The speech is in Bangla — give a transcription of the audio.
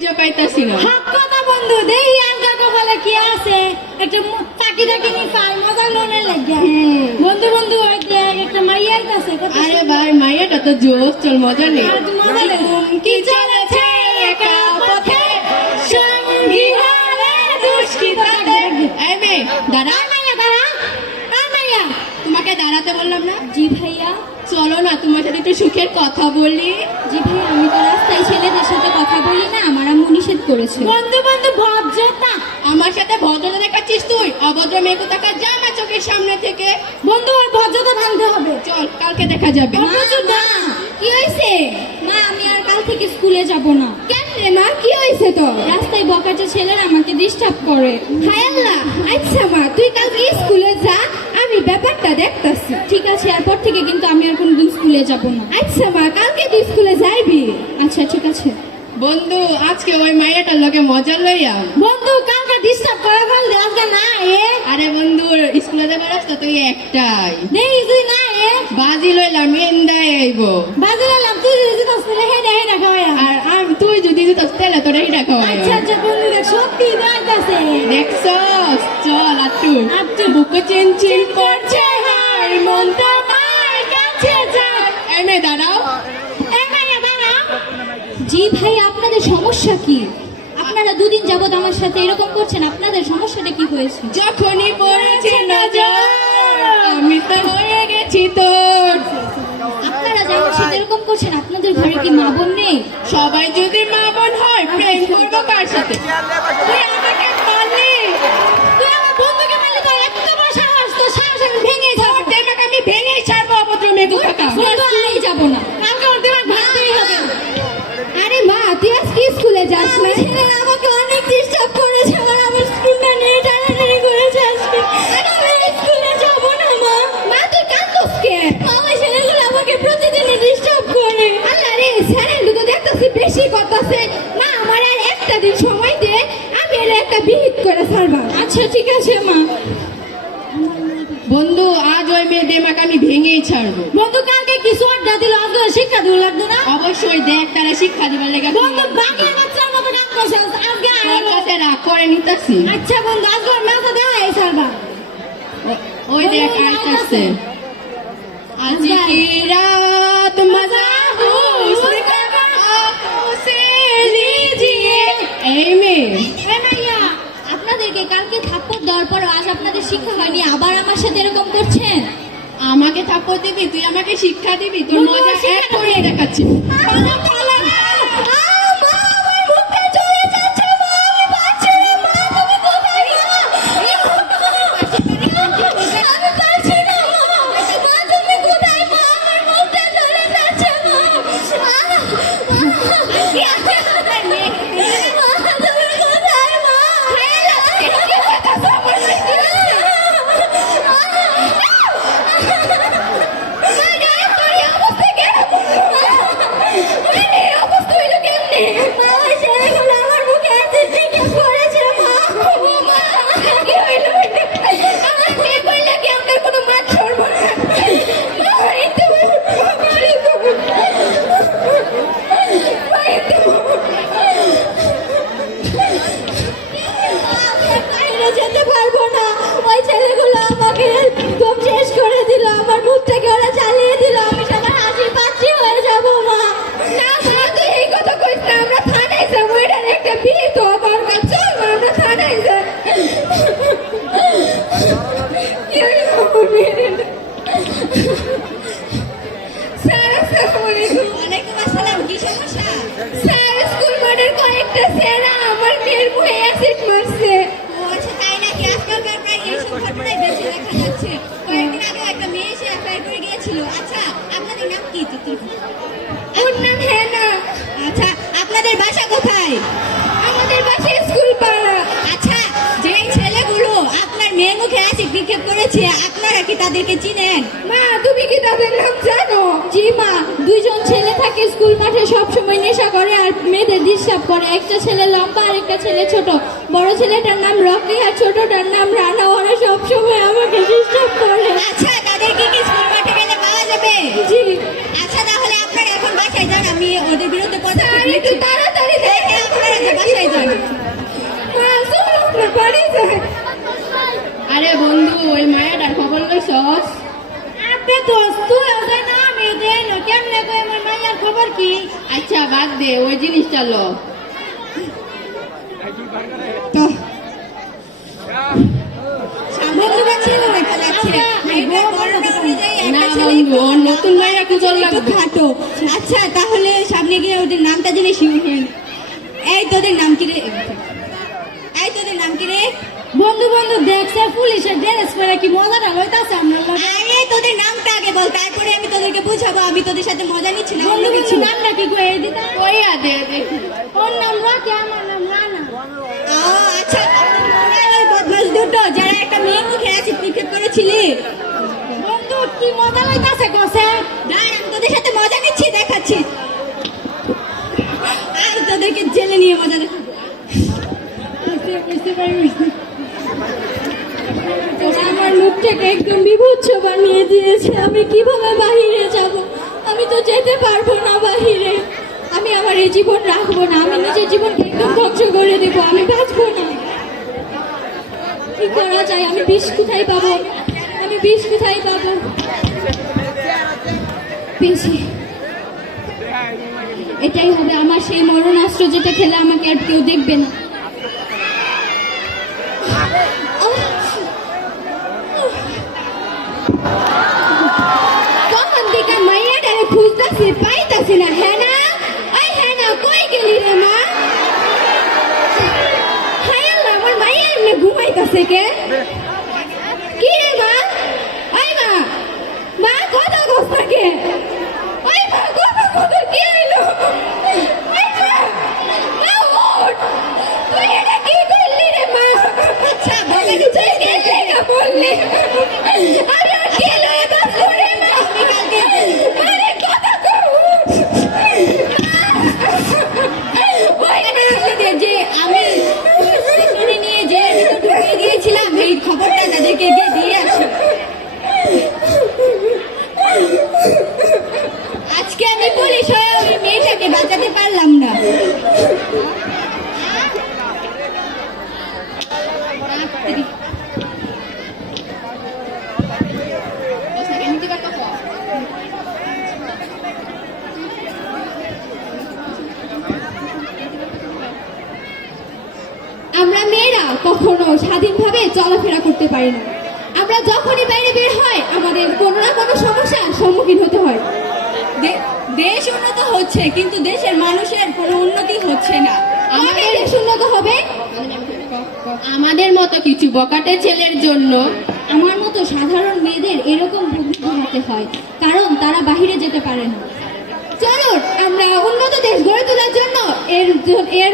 খুঁজে পাইতাছি না। হাত কথা বন্ধু দেই আঙ্কা কপালে কি আছে একটা চাকি দেখি নি পাই মজা লোনের লাগে বন্ধু বন্ধু ওই যে একটা মাইয়া আইতাছে কত আরে ভাই মাইয়াটা তো জোস, চল মজা নেই। মজা নেই কি চলেছে একা পথে সঙ্গী হারে দুষ্কৃতাতে। এই মেয়ে দাঁড়া, মাইয়া দাঁড়া মাইয়া তোমাকে দাঁড়াতে বললাম না? জি ভাইয়া চলো না তোমার সাথে একটু সুখের কথা বলি। জি ভাইয়া আমি তো রাস্তায় ছেলেদের সাথে কথা বলি না, আমার আম্মু নিষেধ করেছে। বন্ধু বন্ধু ভদ্রতা, আমার সাথে ভদ্রতা দেখাচ্ছিস তুই? অভদ্র মেয়ে কোথাকার, যা আমার চোখের সামনে থেকে। বন্ধু ওর ভদ্রতা ভাঙতে হবে। চল কালকে দেখা যাবে। মা, কি হয়েছে মা? আমি আর কাল থেকে স্কুলে যাব না। কেন রে মা, কি হয়েছে তো? রাস্তায় বকাটে ছেলেরা আমাকে ডিস্টার্ব করে। হায় আল্লাহ। আচ্ছা মা তুই কালকে স্কুলে যা, আমি ব্যাপারটা দেখতাছি। ঠিক আছে, এরপর থেকে কিন্তু আমি আর কোনদিন স্কুলে যাব না। আচ্ছা মা কালকে তুই স্কুলে যাইবি? আচ্ছা ঠিক আছে বন্ধু আজকে ওই মাইয়াটার লগে মজা লইয়া। বন্ধু কালকে ডিস্টার্ব করে ফেললে আজকে না এ। আরে বন্ধু স্কুলে যাবার রাস্তা তুই একটাই, দেই তুই না এ বাজি লইলাম এন্দাই আইব। বাজে গেলাম তুই যদি হসপিটালে হেডে হেডে খাওয়া। আর তুই যদি দিতস তাহলে তোর এইটা খাওয়াই। আচ্ছা আচ্ছা বন্ধু দেখ সত্যি দাইতাছে দেখছস? চল আটু আচ্ছা। বুকু চিনচিন করছে হাই মনটা মার কাছে যায়। এই মেয়ে দাঁড়াও। এই মাইয়া দাঁড়া। জি ভাই আপনাদের সমস্যা কি? আপনারা দুদিন যাবত আমার সাথে এরকম করছেন, আপনাদের সমস্যাটা কি হয়েছে? যখনই পড়েছে নজর আমি তো হয়ে গেছি তোর। আপনারা যে আমার সাথে এরকম করছেন, আপনাদের ঘরে কি মা বোন নেই? সবাই যদি মা বোন হয় প্রেম করবো কার সাথে? তুই আমাকে মারলি, তুই আমার বন্ধুকে মারলি, তোর এত বড় সাহস, তোর সাহস আমি ভেঙে তোর যাবো। দেমাক আমি ভেঙেই ছাড়বো অভদ্র মেয়ে কোথাকার। বন্ধু আমি যাবো না, কালকে ওর দেমাক ভাঙতেই হবে। আরে মা তুই আজকে স্কুলে যাস না? ছেলেরা আমাকে অনেক ডিস্টার্ব করেছে, আমার স্কুলটা নিয়ে টানাটানি করেছে আজকে। আমি স্কুলে যাবো না মা। মা তুই কাঁদছিস কেন? আমার ছেলেগুলো আমাকে প্রতিদিনই ডিস্টার্ব করে। আল্লাহ রে স্যারের তো দেখতেছি বেশি করতেছে। মা আমার আর একটা দিন সময় দে, আমি এর একটা বিহিত করে ছাড়বা। আচ্ছা ঠিক আছে মা। বন্ধু আজ ওই মেয়ে দেমাক আমি ভেঙেই ছাড়বো। বন্ধু কালকে কিছু আড্ডা দিল, আজকে শিক্ষা দিল লাগতো না? অবশ্যই দেখ তারা শিক্ষা দিবার লেগে। বন্ধু বাঘের বাচ্চার মতো ডাক করছে আজকে। তোর কাছে রাগ করে নিতেছি। আচ্ছা বন্ধু আজকে ওর মাথা দেওয়া এই সারবা। ওই দেখ আইতাছে। আজ কি রাত মজা হুসন का उसे लीजिए। এই মেয়ে এই মাইয়া, আপনাদেরকে কালকে থাপ্পড় দেওয়ার পর আজ আপনাদের শিক্ষা হয়নি, আবার আমার সাথে এরকম করছেন? আমাকে থাপ্পড় দিবি, তুই আমাকে শিক্ষা দিবি? তোর বন্ধু, মজা শিক্ষা এক করে দেখাচ্ছি। পালা, পালা। মা, আমার মুখটা চলে যাচ্ছে, মা, আমি পারছি না, মা, তুমি কোথায় গো? আমি পারছি না, মা। মা, তুমি কোথায়, মা? আমার মুখটা চলে যাচ্ছে, মা। কি আছে তোদের মেয়ে? মা, তুমি কোথায়, মা? আমার মুখে অ্যাসিড করেছে, মা। মা, কি হইল? আমার মেয়ে কইলে কি আমাদের কোনো মাছ ছড়বো না? মা, এতে বাইরে যেতে পারবো না। ওই ছেলেগুলো আমাকে একদম শেষ করে দিল, আমার মুখটাকে ওরা চালিয়ে দিল, আমি সবার হাসি পাচ্ছি হয়ে যাবো, মা। না মা তুই এই কথা কইস না, আমরা থানায় যাবো, এটার একটা বিহিত দরকার। চল মা আমরা থানায় যাই। স্যার আসসালামু আলাইকুম। ওয়ালাইকুম আসসালাম, কি সমস্যা? স্যার স্কুল মাঠের কয়েকটা স্যারা আমার মেয়ের মুখে অ্যাসিড মারছে। ও আচ্ছা, তাই নাকি? আজকালকার প্রায় এইসব ঘটনাই বেশি দেখা যাচ্ছে। কয়েকদিন আগে একটা মেয়ে এসে এফআইআর করে গিয়েছিল। আচ্ছা, আপনাদের নাম কি? ওর নাম হেনা। আচ্ছা, আপনাদের বাসা কোথায়? আমাদের বাসায় স্কুল পাড়া। আচ্ছা, যেই ছেলেগুলো আপনার মেয়ের মুখে অ্যাসিড নিক্ষেপ করেছে, আপনারা কি তাদেরকে চিনেন? মা তুমি কি তাদের নাম জানো? জি মা, দুইজন ছেলে থাকে স্কুল মাঠে, সব সময় নেশা করে আর মেয়েদের ডিস্টার্ব করে। একটা ছেলে লম্বা আর একটা ছেলে ছোট। বড় ছেলেটার নাম রকি আর ছোটটার নাম রানা। ওরা সব সময় আমাকে ডিস্টার্ব করে। আচ্ছা, তাদেরকে কি স্কুল মাঠে গেলে পাওয়া যাবে? জি। আচ্ছা, তাহলে আপনারা এখন বাসায় যান, আমি ওদের বিরুদ্ধে পদক্ষেপ একটু নিচ্ছি। তাড়াতাড়ি হ্যাঁ, হ্যাঁ, আপনারা নাকি? আচ্ছা বাদ দে ওই জিনিসটা ল। তো বন্ধুরা ছেলে দেখা যাচ্ছে না বন্ধু ওর নতুন মাইয়া কুজল লাগবে। খাটো। আচ্ছা তাহলে সামনে গিয়ে ওদের নামটা জেনে শিউরেন। এই তোদের নাম কি রে? এই তোদের নাম কি রে? বন্ধু বন্ধু দেখছে পুলিশের ড্রেস পরে কি মজাটা হইতাছে আমরা। আরে তোদের নামটা আগে বল, তারপরে আমি তোদেরকে বুঝাবো আমি তোদের সাথে মজা নিচ্ছি না। বন্ধু বন্ধু নামটা কি কই দিতা? কইয়া দে দেখি। ওর নাম রকি, আমার নাম রানা। আচ্ছা ওই বদমাশ দুটো যারা একটা মেয়ে মুখে আছে নিক্ষেপ করেছিলি। বন্ধু কি মজা লইতাছে কসে? দাঁড়া আমি তোদের সাথে মজা নিচ্ছি, দেখাচ্ছি। আর তোদেরকে জেলে নিয়ে মজা দেখাবো। বুঝতে পারি তোরা আমার মুখটাকে একদম বিভৎস বানিয়ে দিয়েছে। আমি কিভাবে বাহিরে যাব? আমি তো যেতে পারবো না বাহিরে। আমি আমার এই জীবন রাখবো না, আমি নিজের জীবনকে একদম ধ্বংস করে দেব, আমি বাঁচবো না। কি করা যায়? আমি বিষ কোথায় পাবো? আমি বিষ কোথায় পাবো? পেয়েছি, এটাই হবে আমার সেই মরণাস্ত্র যেটা খেলে আমাকে আর কেউ দেখবে না। কখন থেকে মাইয়াটারে খুঁজতাছি পাইতাছি না। হ্যাঁ না, ওই হ্যাঁ না, কই গেলি রে মা? হায় আল্লাহ, আমার মাইয়া এমনি ঘুমাইতাছে কে? কি রে মা? ওই মা, মা কথা কস কে? ওই মা কথা কস, কি হইলো? ওই মা, মা ওঠ, তুই এটা কি করলি রে মা? আচ্ছা বলে তুই কে লেগা বললি? আরে কে লয়ে বাসলো রে মা? আরে কথা কও। ওই না যে আমি স্টেশনে নিয়ে যে ঢুকিয়ে দিয়েছিলাম এই খবরটা তাদেরকে গিয়ে দিয়ে আসি। আজকে আমি পুলিশ হয়ে ওই মেয়েটাকে বাঁচাতে পারলাম না। আমরা মেয়েরা কখনো স্বাধীনভাবে চলাফেরা করতে পারি না। আমরা যখনই বাইরে বের হয় আমাদের কোনো না কোনো সমস্যার সম্মুখীন হতে হয়। দেশ উন্নত হচ্ছে কিন্তু দেশের মানুষের কোনো উন্নতি হচ্ছে না। আমাদের দেশ উন্নত হবে আমাদের মতো কিছু বকাটে ছেলের জন্য আমার মতো সাধারণ মেয়েদের এরকম ভোগ পোহাতে হয়, কারণ তারা বাহিরে যেতে পারে না। চলুন আমরা উন্নত দেশ গড়ে তোলার জন্য এর